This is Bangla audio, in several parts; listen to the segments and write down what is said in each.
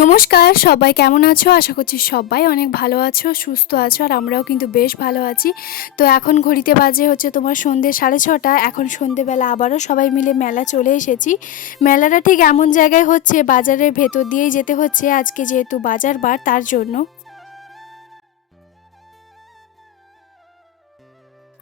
নমস্কার, সবাই কেমন আছো? আশা করছি সবাই অনেক ভালো আছো, সুস্থ আছো, আর আমরাও কিন্তু বেশ ভালো আছি। তো এখন ঘড়িতে বাজে হচ্ছে তোমার সন্ধ্যে 6:30। এখন সন্ধ্যেবেলা আবারও সবাই মিলে মেলা চলে এসেছি। মেলাটা ঠিক এমন জায়গায় হচ্ছে, বাজারের ভেতর দিয়েই যেতে হচ্ছে আজকে, যেহেতু বাজার বার তার জন্য।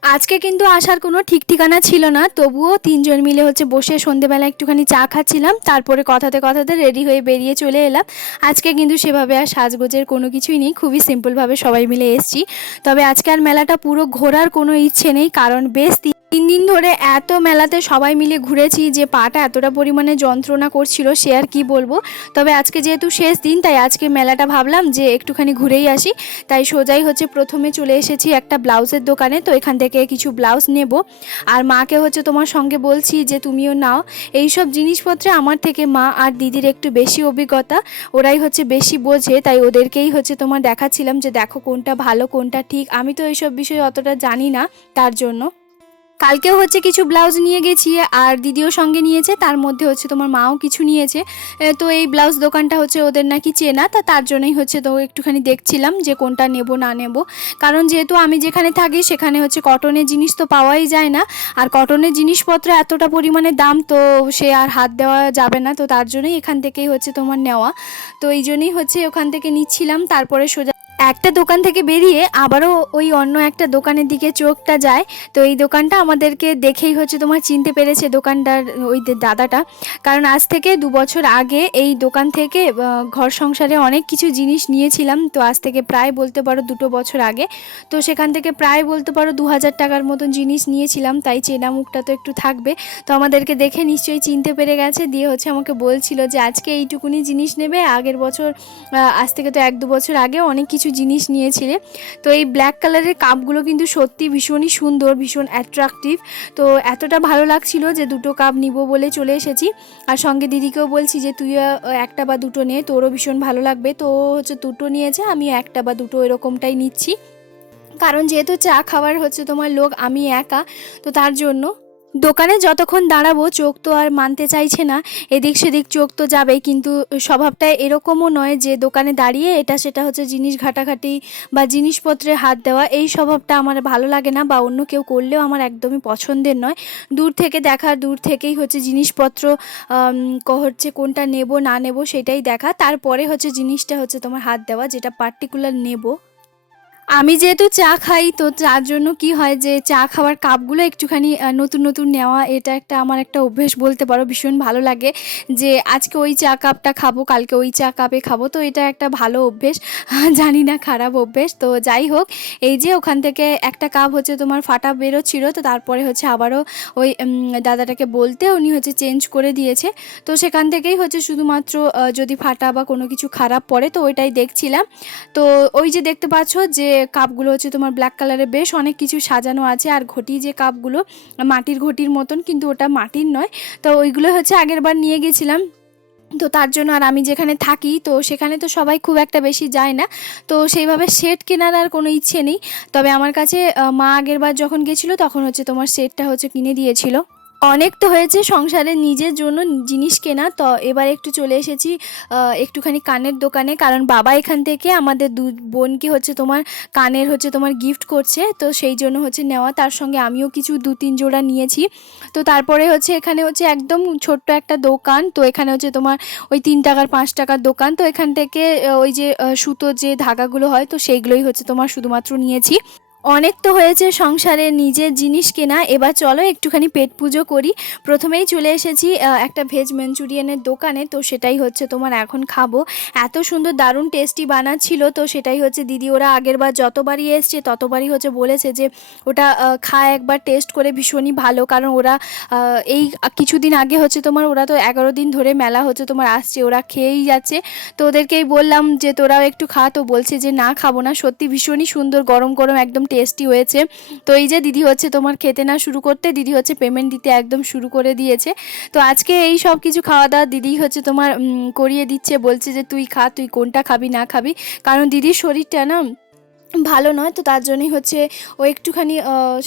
আজকে কিন্তু আসার কোনো ঠিক ঠিকানা ছিল না, তবুও তিনজন মিলে হচ্ছে বসে সন্ধেবেলা একটুখানি চা খাচ্ছিলাম, তারপরে কথাতে কথাতে রেডি হয়ে বেরিয়ে চলে এলাম। আজকে কিন্তু সেভাবে আর সাজগোজের কোনো কিছুই নেই, খুবই সিম্পলভাবে সবাই মিলে এসেছি। তবে আজকে আর মেলাটা পুরো ঘোরার কোনো ইচ্ছে নেই, কারণ বেশ 3 দিন ধরে এত মেলাতে সবাই মিলে ঘুরেছি যে পাটা এতটা পরিমাণে যন্ত্রণা করছিল, সে আর কি বলবো। তবে আজকে যেহেতু শেষ দিন, তাই আজকে মেলাটা ভাবলাম যে একটুখানি ঘুরেই আসি। তাই সোজাই হচ্ছে প্রথমে চলে এসেছি একটা ব্লাউজের দোকানে। তো এখান থেকে কিছু ব্লাউজ নেব, আর মাকে হচ্ছে তোমার সঙ্গে বলছি যে তুমিও নাও। এই সব জিনিসপত্রে আমার থেকে মা আর দিদির একটু বেশি অভিজ্ঞতা, ওরাই হচ্ছে বেশি বোঝে, তাই ওদেরকেই হচ্ছে তোমার দেখাচ্ছিলাম যে দেখো কোনটা ভালো কোনটা ঠিক। আমি তো এইসব বিষয়ে অতটা জানি না, তার জন্য। কালকেও হচ্ছে কিছু ব্লাউজ নিয়ে গেছি, আর দিদিও সঙ্গে নিয়েছে, তার মধ্যে হচ্ছে তোমার মাও কিছু নিয়েছে। তো এই ব্লাউজ দোকানটা হচ্ছে ওদের নাকি চেনা, তার জন্যই হচ্ছে তো একটুখানি দেখছিলাম যে কোনটা নেব না নেব। কারণ যেহেতু আমি যেখানে থাকি সেখানে হচ্ছে কটনের জিনিস তো পাওয়াই যায় না, আর কটনের জিনিসপত্র এতটা পরিমাণে দাম, তো সে আর হাত দেওয়া যাবে না, তো তার জন্যই এখান থেকেই হচ্ছে তোমার নেওয়া। তো এই জন্যই হচ্ছে ওখান থেকে নিচ্ছিলাম। তারপরে সোজা একটা দোকান থেকে বেরিয়ে আবারও ওই অন্য একটা দোকানের দিকে চোখটা যায়। তো এই দোকানটা আমাদেরকে দেখেই হচ্ছে তোমার চিনতে পেরেছে দোকানদার, ওই দাদাটা। কারণ আজ থেকে 2 বছর আগে এই দোকান থেকে ঘর সংসারে অনেক কিছু জিনিস নিয়েছিলাম। তো আজ থেকে প্রায় বলতে পারো 2 বছর আগে। তো সেখান থেকে প্রায় বলতে পারো 2000 টাকার মতন জিনিস নিয়েছিলাম, তাই চেনা মুখটা তো একটু থাকবে। তো আমাদেরকে দেখে নিশ্চয়ই চিনতে পেরে গেছে, দিয়ে হচ্ছে আমাকে বলছিল যে আজকে এইটুকুনি জিনিস নেবে, আগের বছর আজ থেকে তো 1-2 বছর আগে অনেক কিছু জিনিস নিয়েছিলে। তো এই ব্ল্যাক কালারের কাপগুলো কিন্তু সত্যি ভীষণই সুন্দর, ভীষণ অ্যাট্রাকটিভ। তো এতটা ভালো লাগছিল যে দুটো কাপ নিব বলে চলে এসেছি। আর সঙ্গে দিদিকেও বলছি যে তুই একটা বা দুটো নে, তোরও ভীষণ ভালো লাগবে। তো হচ্ছে দুটো নিয়েছে, আমি একটা বা দুটো এরকমটাই নিচ্ছি, কারণ যেহেতু চা খাওয়ার হচ্ছে তোমার লোক আমি একা, তো তার জন্য। দোকানে যতক্ষণ দাঁড়াবো চোখ তো আর মানতে চাইছে না, এদিক সেদিক চোখ তো যাবেই, কিন্তু স্বভাবটা এরকমও নয় যে দোকানে দাঁড়িয়ে এটা সেটা হচ্ছে জিনিস ঘাটাঘাটি বা জিনিসপত্রে হাত দেওয়া, এই স্বভাবটা আমার ভালো লাগে না, বা অন্য কেউ করলেও আমার একদমই পছন্দের নয়। দূর থেকে দেখা, দূর থেকেই হচ্ছে জিনিসপত্র হচ্ছে কোনটা নেব না নেব সেটাই দেখা, তারপরে হচ্ছে জিনিসটা হচ্ছে তোমার হাত দেওয়া, যেটা পার্টিকুলার নেব। আমি যেহেতু চা খাই, তো তার জন্য কি হয় যে চা খাওয়ার কাপগুলো একটুখানি নতুন নতুন নেওয়া, এটা একটা আমার একটা অভ্যেস বলতে পারো। ভীষণ ভালো লাগে যে আজকে ওই চা কাপটা খাবো, কালকে ওই চা কাপে খাবো, তো এটা একটা ভালো অভ্যেস। জানি না খারাপ অভ্যেস, তো যাই হোক। এই যে ওখান থেকে একটা কাপ হচ্ছে তোমার ফাটা বেরোচ্ছিল, তো তারপরে হচ্ছে আবারও ওই দাদাটাকে বলতে উনি হচ্ছে চেঞ্জ করে দিয়েছে। তো সেখান থেকেই হচ্ছে শুধুমাত্র যদি ফাটা বা কোনো কিছু খারাপ পড়ে তো ওইটাই দেখছিলাম। তো ওই যে দেখতে পাচ্ছ যে কাপগুলো হচ্ছে তোমার ব্ল্যাক কালারে বেশ অনেক কিছু সাজানো আছে, আর ঘটি যে কাপগুলো মাটির ঘটির মতন, কিন্তু ওটা মাটির নয়। তো ওইগুলো হচ্ছে আগের বার নিয়ে গেছিলাম, তো তার জন্য। আর আমি যেখানে থাকি তো সেখানে তো সবাই খুব একটা বেশি যায় না, তো সেইভাবে সেট কেনার আর কোনো ইচ্ছে নেই। তবে আমার কাছে মা আগের বার যখন গেছিলো তখন হচ্ছে তোমার সেটটা হচ্ছে কিনে দিয়েছিল। অনেক তো হয়েছে সংসারে নিজের জন্য জিনিস কেনা, তো এবার একটু চলে এসেছি একটুখানি কানের দোকানে, কারণ বাবা এখান থেকে আমাদের বোনকে হচ্ছে তোমার কানের হচ্ছে তোমার গিফট করছে, তো সেই জন্য হচ্ছে নেওয়া। তার সঙ্গে আমিও কিছু 2-3 জোড়া নিয়েছি। তো তারপরে হচ্ছে এখানে হচ্ছে একদম ছোট্ট একটা দোকান, তো এখানে হচ্ছে তোমার ওই 3 টাকার 5 টাকার দোকান। তো এখান থেকে ওই যে সুতোর যে ধাগাগুলো হয়, তো সেইগুলোই হচ্ছে তোমার শুধুমাত্র নিয়েছি। অনেক তো হয়েছে সংসারে নিজের জিনিস কেনা, এবার চলো একটুখানি পেট পুজো করি। প্রথমেই চলে এসেছি একটা ভেজ মাঞ্চুরিয়ানের দোকানে, তো সেটাই হচ্ছে তোমার এখন খাবো। এত সুন্দর দারুণ টেস্টি বানাচ্ছিল, তো সেটাই হচ্ছে দিদি ওরা আগের বার যতবারই এসছে ততবারই হচ্ছে বলেছে যে ওটা খায় একবার, টেস্ট করে ভীষণই ভালো। কারণ ওরা এই কিছুদিন আগে হচ্ছে তোমার, ওরা তো 11 দিন ধরে মেলা হচ্ছে তোমার আসছে, ওরা খেয়েই যাচ্ছে। তো ওদেরকেই বললাম যে তোরাও একটু খা, তো বলছে যে না খাবো না। সত্যি ভীষণই সুন্দর, গরম গরম একদম টেস্টি হয়েছে। তো এই যে দিদি হচ্ছে তোমার খেতে না শুরু করতে দিদি হচ্ছে পেমেন্ট দিতে একদম শুরু করে দিয়েছে। তো আজকে এই সব কিছু খাওয়া দাওয়া দিদি হচ্ছে তোমার করিয়ে দিচ্ছে, বলছে যে তুই খা, তুই কোনটা খাবি না খাবি, কারণ দিদির শরীরটা না ভালো নয়, তো তার জন্যই হচ্ছে ও একটুখানি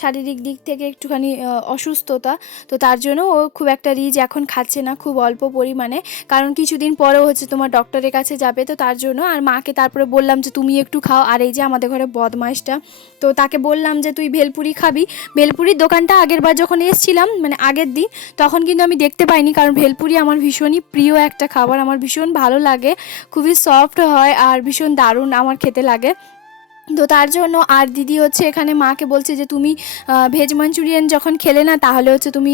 শারীরিক দিক থেকে একটুখানি অসুস্থতা, তো তার জন্য ও খুব একটা রিচ এখন খাচ্ছে না, খুব অল্প পরিমাণে, কারণ কিছুদিন পরেও হচ্ছে তোমার ডক্টরের কাছে যাবে, তো তার জন্য। আর মাকে তারপরে বললাম যে তুমি একটু খাও। আর এই যে আমাদের ঘরে বদমাইশটা, তো তাকে বললাম যে তুই ভেলপুরি খাবি। ভেলপুরির দোকানটা আগের বার যখন এসেছিলাম মানে আগের দিন, তখন কিন্তু আমি দেখতে পাইনি, কারণ ভেলপুরি আমার ভীষণই প্রিয় একটা খাবার, আমার ভীষণ ভালো লাগে, খুবই সফট হয় আর ভীষণ দারুণ আমার খেতে লাগে। তো তার জন্য আর দিদি হচ্ছে এখানে মাকে বলছে যে তুমি ভেজ মাঞ্চুরিয়ান যখন খেলে না, তাহলে হচ্ছে তুমি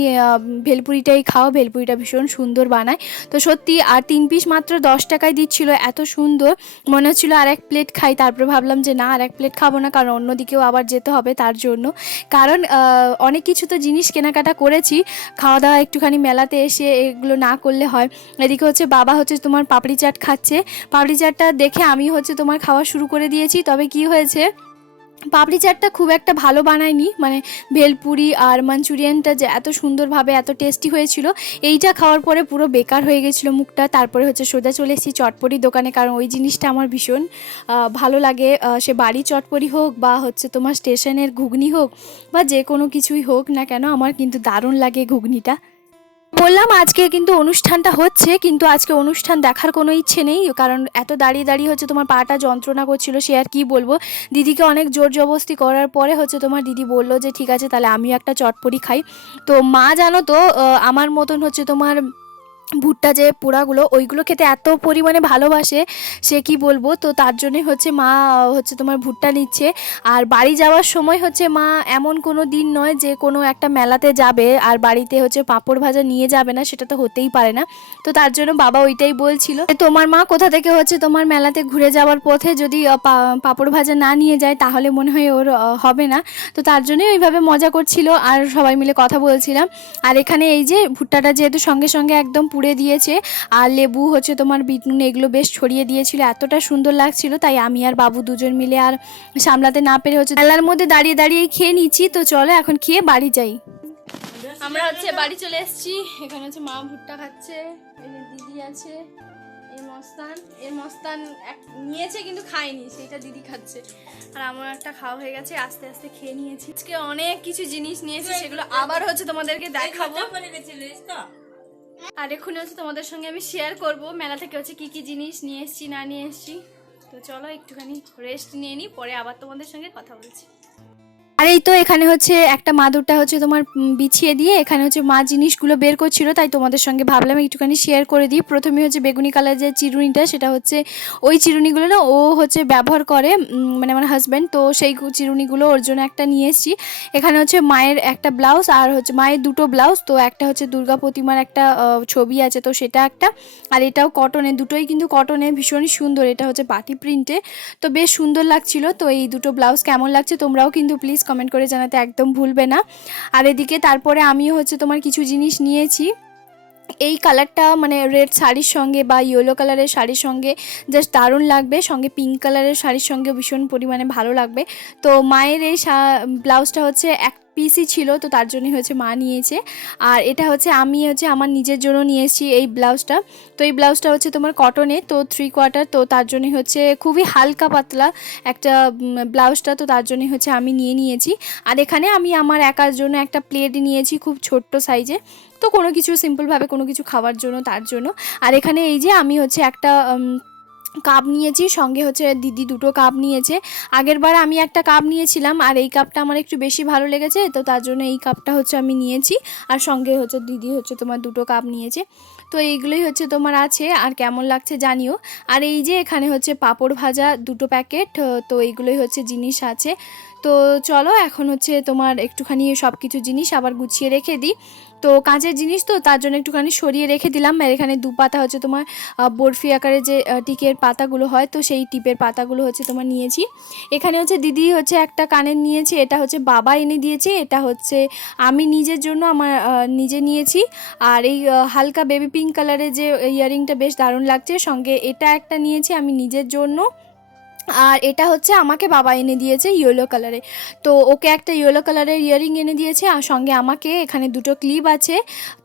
ভেলপুরিটাই খাও, ভেলপুরিটা ভীষণ সুন্দর বানায়। তো সত্যি, আর 3 পিস মাত্র 10 টাকায় দিচ্ছিল, এত সুন্দর মনে হচ্ছিলো আর এক প্লেট খাই। তারপরে ভাবলাম যে না, আর এক প্লেট খাবো না, কারণ অন্যদিকেও আবার যেতে হবে তার জন্য। কারণ অনেক কিছু তো জিনিস কেনাকাটা করেছি, খাওয়া দাওয়া একটুখানি মেলাতে এসে এগুলো না করলে হয়। এদিকে হচ্ছে বাবা হচ্ছে তোমার পাপড়ি চাট খাচ্ছে, পাপড়ি চাটটা দেখে আমি হচ্ছে তোমার খাওয়া শুরু করে দিয়েছি। তবে কি হয়েছে, পাপড়ি চাটটা খুব একটা ভালো বানায়নি, মানে ভেলপুরি আর মাঞ্চুরিয়ানটা যে এত সুন্দরভাবে এত টেস্টি হয়েছিল, এইটা খাওয়ার পরে পুরো বেকার হয়ে গেছিলো মুখটা। তারপরে হচ্ছে সোজা চলে এসেছি চটপটির দোকানে, কারণ ওই জিনিসটা আমার ভীষণ ভালো লাগে, সে বাড়ি চটপটি হোক বা হচ্ছে তোমার স্টেশনের ঘুগনি হোক বা যে কোনো কিছুই হোক না কেন, আমার কিন্তু দারুণ লাগে ঘুগনিটা। বললাম আজকে কিন্তু অনুষ্ঠানটা হচ্ছে, কিন্তু আজকে অনুষ্ঠান দেখার কোনো ইচ্ছে নেই, কারণ এত দাঁড়িয়ে দাঁড়িয়ে হচ্ছে তোমার পাটা যন্ত্রণা করছিল, সে আর কি বলবো। দিদিকে অনেক জোর জবরদস্তি করার পরে হচ্ছে তোমার দিদি বললো যে ঠিক আছে তাহলে আমিও একটা চটপটি খাই। তো মা জানো তো আমার মতন হচ্ছে তোমার ভুট্টা যে পোড়াগুলো ওইগুলো খেতে এত পরিমাণে ভালোবাসে, সে কি বলবো। তো তার জন্যই হচ্ছে মা হচ্ছে তোমার ভুট্টা নিচ্ছে। আর বাড়ি যাওয়ার সময় হচ্ছে মা এমন কোনো দিন নয় যে কোনো একটা মেলাতে যাবে আর বাড়িতে হচ্ছে পাঁপড় ভাজা নিয়ে যাবে না, সেটা তো হতেই পারে না। তো তার জন্য বাবা ওইটাই বলছিল তোমার মা কোথা থেকে হচ্ছে তোমার মেলাতে ঘুরে যাওয়ার পথে যদি পাঁপড় ভাজা না নিয়ে যায় তাহলে মনে হয় ওর হবে না। তো তার জন্যই ওইভাবে মজা করছিল আর সবাই মিলে কথা বলছিলাম। আর এখানে এই যে ভুট্টাটা যেহেতু সঙ্গে সঙ্গে একদম পুড়ে দিয়েছে, আর লেবু হচ্ছে তোমার বিট নুন এগুলো বেশ ছড়িয়ে দিয়েছিল, এতটা সুন্দর লাগছিল, তাই আমি আর বাবু দুজন মিলে আর সামলাতে না পেরে হচ্ছে মেলার মধ্যে দাঁড়িয়ে দাঁড়িয়ে খেয়ে নিচ্ছি। তো চলো এখন খেয়ে বাড়ি যাই। আমরা হচ্ছে বাড়ি চলে এসেছি, এখানে হচ্ছে মা ভুট্টা খাচ্ছে, দিদি আছে, এর মস্তান নিয়েছে কিন্তু খায়নি, সেইটা দিদি খাচ্ছে, আর আমার একটা খাওয়া হয়ে গেছে, আস্তে আস্তে খেয়ে নিয়েছি। আজকে অনেক কিছু জিনিস নিয়েছি, সেগুলো আবার হচ্ছে তোমাদেরকে দেখাবো, আর এখন হচ্ছে তোমাদের সঙ্গে আমি শেয়ার করব মেলা থেকে হচ্ছে কি কি জিনিস নিয়ে এসেছি না নিয়ে এসেছি। তো চলো একটুখানি রেস্ট নিয়ে নিই, পরে আবার তোমাদের সঙ্গে কথা বলছি। আর এই তো এখানে হচ্ছে একটা মাদুরটা হচ্ছে তোমার বিছিয়ে দিয়ে এখানে হচ্ছে মা জিনিসগুলো বের করছিল, তাই তোমাদের সঙ্গে ভাবলাম একটুখানি শেয়ার করে দিই। প্রথমে হচ্ছে বেগুনি কালার যে চিরুনিটা, সেটা হচ্ছে ওই চিরুনিগুলো না ও হচ্ছে ব্যবহার করে, মানে আমার হাজব্যান্ড, তো সেই চিরুনিগুলো ওর জন্য একটা নিয়ে এসেছি। এখানে হচ্ছে মায়ের একটা ব্লাউজ আর হচ্ছে মায়ের দুটো ব্লাউজ, তো একটা হচ্ছে দুর্গা প্রতিমার একটা ছবি আছে, তো সেটা একটা, আর এটাও কটনে, দুটোই কিন্তু কটনে, ভীষণই সুন্দর, এটা হচ্ছে বাটি প্রিন্টে, তো বেশ সুন্দর লাগছিল। তো এই দুটো ব্লাউজ কেমন লাগছে তোমরাও কিন্তু প্লিজ কমেন্ট করে জানাতে একদম ভুলবে না। আর এদিকে তারপরে আমিও হচ্ছে তোমার কিছু জিনিস নিয়েছি, এই কালারটা মানে রেড শাড়ির সঙ্গে বা ইয়েলো কালারের শাড়ির সঙ্গে জাস্ট দারুণ লাগবে, সঙ্গে পিঙ্ক কালারের শাড়ির সঙ্গে ভীষণ পরিমাণে ভালো লাগবে। তো মায়ের এই ব্লাউজটা হচ্ছে এক পিসই ছিল, তো তার জন্যই হচ্ছে মা নিয়েছে। আর এটা হচ্ছে আমি হচ্ছে আমার নিজের জন্য নিয়ে এসেছি এই ব্লাউজটা। তো এই ব্লাউজটা হচ্ছে তোমার কটনে, তো 3/4, তো তার জন্যই হচ্ছে খুবই হালকা পাতলা একটা ব্লাউজটা, তো তার জন্যই হচ্ছে আমি নিয়ে নিয়েছি। আর এখানে আমি আমার একার জন্য একটা প্লেট নিয়েছি খুব ছোট্ট সাইজে, তো কোনো কিছু সিম্পলভাবে কোনো কিছু খাওয়ার জন্য তার জন্য। আর এখানে এই যে আমি হচ্ছে একটা কাপ নিয়েছি, সঙ্গে হচ্ছে দিদি দুটো কাপ নিয়েছে। আগেরবার আমি একটা কাপ নিয়েছিলাম আর এই কাপটা আমার একটু বেশি ভালো লেগেছে, তো তার জন্য এই কাপটা হচ্ছে আমি নিয়েছি, আর সঙ্গে হচ্ছে দিদি হচ্ছে তোমার দুটো কাপ নিয়েছে। তো এইগুলোই হচ্ছে তোমার আছে, আর কেমন লাগছে জানিও। আর এই যে এখানে হচ্ছে পাঁপড় ভাজা দুটো প্যাকেট, তো এইগুলোই হচ্ছে জিনিস আছে। তো চলো এখন হচ্ছে তোমার একটুখানি সব কিছু জিনিস আবার গুছিয়ে রেখে দিই। তো কাঁচের জিনিস তো তার জন্য একটুখানি সরিয়ে রেখে দিলাম। আর এখানে 2 পাতা হচ্ছে তোমার বরফি আকারে যে টিকের পাতাগুলো হয়, তো সেই টিপের পাতাগুলো হচ্ছে তোমার নিয়েছি। এখানে হচ্ছে দিদি হচ্ছে একটা কানের নিয়েছে, এটা হচ্ছে বাবা এনে দিয়েছে, এটা হচ্ছে আমি নিজের জন্য আমার নিজে নিয়েছি। আর এই হালকা বেবি পিঙ্ক কালারের যে ইয়ারিংটা বেশ দারুণ লাগছে, সঙ্গে এটা একটা নিয়েছি আমি নিজের জন্য। আর এটা হচ্ছে আমাকে বাবা এনে দিয়েছে ইয়েলো কালারে। তো ওকে একটা ইয়েলো কালারের ইয়াররিং এনে দিয়েছে, আর সঙ্গে আমাকে এখানে দুটো ক্লিপ আছে।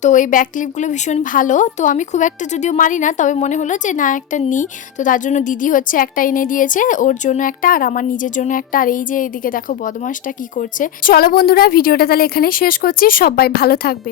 তো এই ব্যাক ক্লিপগুলো ভীষণ ভালো, তো আমি খুব একটা যদিও মারি না, তবে মনে হলো যে না একটা নিই। তো তার জন্য দিদি হচ্ছে একটা এনে দিয়েছে, ওর জন্য একটা আর আমার নিজের জন্য একটা। আর এই যে এদিকে দেখো বদমাসটা কি করছে। চলো বন্ধুরা, ভিডিওটা তাহলে এখানেই শেষ করছি। সবাই ভালো থাকবে।